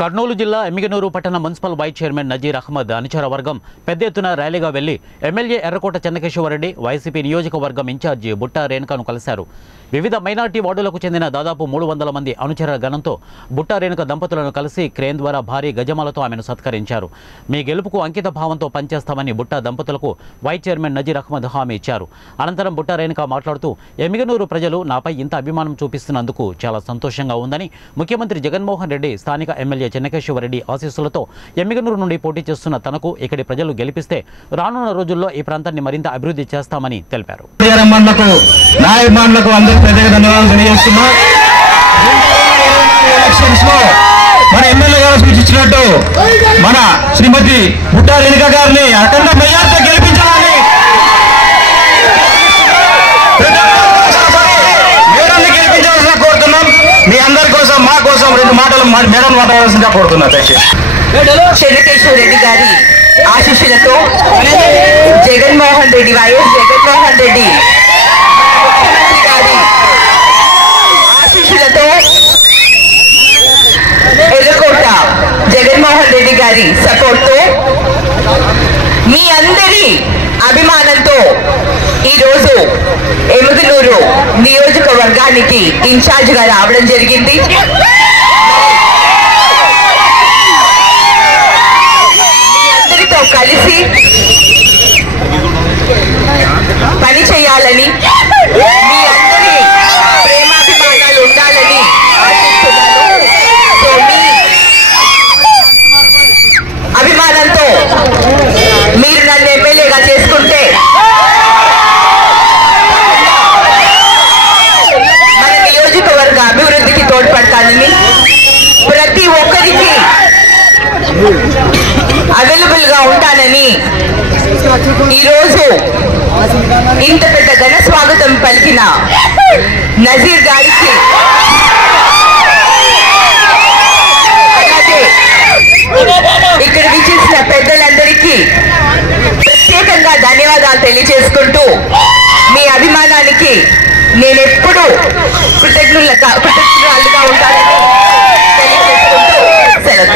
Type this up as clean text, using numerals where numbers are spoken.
కర్నూలు జిల్లా ఎమ్మిగనూరు పట్టణ municipal vice chairman Nazir Ahmed అనుచర వర్గం పెద్ద ఎత్తున ర్యాలీగా వెళ్లి ఎమ్మెల్యే ఎర్రకోట చెన్నకేశవరెడ్డి, వైసీపీ నియోజకవర్గం ఇన్ఛార్జి బుట్టా రేణుకను కలిశారు. వివిధ మైనార్టీ వార్డులకు చెందిన దాదాపు 300 మంది అనుచర గణంతో బుట్టా రేణుక దంపతులను కలిసి క్రేన్ ద్వారా భారీ గజమాలతో ఆమెను సత్కరించారు. మీ గెలుపుకు అంకిత భావంతో పనిచేస్తామని బుట్టా దంపతులకు వైస్ చైర్మన్ నజీర్ అహ్మద్ హామీ ఇచ్చారు. అనంతరం బుట్టా రేణుక మాట్లాడుతూ ఎమ్మిగనూరు ప్రజలు నాపై ఇంత అభిమానం చూపిస్తున్నందుకు చాలా సంతోషంగా ఉందని, ముఖ్యమంత్రి జగన్మోహన్ రెడ్డి స్థానిక ఎమ్మెల్యే చెన్నకేశవరెడ్డి ఆశీస్సులతో ఎమ్మిగనూరు నుండి పోటీ చేస్తున్న తనకు ఇక్కడి ప్రజలు గెలిపిస్తే రానున్న రోజుల్లో ఈ ప్రాంతాన్ని మరింత అభివృద్ధి చేస్తామని తెలిపారు. మన ఎమ్మెల్యే గారు సూచించినట్టు మన శ్రీమతి బుట్టా రేణుక గారిని అఖండ మెజార్టీతో గెలిపించాలని గెలిపించాల్సిన కోరుతున్నాం. మీ అందరి కోసం, మా కోసం రెండు మాటలు మేడం మాట్లాడాల్సిందిగా కోరుతున్నా. చెన్నకేశవరెడ్డి గారి ఆశీస్సులతో జగన్మోహన్ రెడ్డి, వైఎస్ జగన్మోహన్ రెడ్డి ముఖ్యమంత్రి గారి ఆశీస్సులతో ఎర్రకోట జగన్మోహన్ రెడ్డి గారి సపోర్ట్తో మీ అందరి అభిమానంతో ఈరోజు ఎమ్మిగనూరు నియోజకవర్గానికి ఇన్ఛార్జిగా రావడం జరిగింది. మీ అందరితో కలిసి పని చేయాలని, మీ అందరి ప్రేమాభిమానాలు ఉండాలని ఆశిస్తున్నాను. సో మీ అభిమానంతో మీరు నన్ను ఎమ్మెల్యేగా చేసుకుంటే మన నియోజకవర్గ అభివృద్ధికి తోడ్పడతానని, ప్రతి ఒక్కరికి అవైలబుల్ గా ఉంటానని ఈరోజు ఇంత పెద్ద ఘన స్వాగతం పలికిన నజీర్ గారికి, అలాగే ఇక్కడ విచ్చేసిన పెద్దలందరికీ ప్రత్యేకంగా ధన్యవాదాలు తెలియజేసుకుంటూ మీ అభిమానానికి నేనెప్పుడు కృతజ్ఞులుగా ఉంటానని తెలియజేసుకుంటూ సెలవు.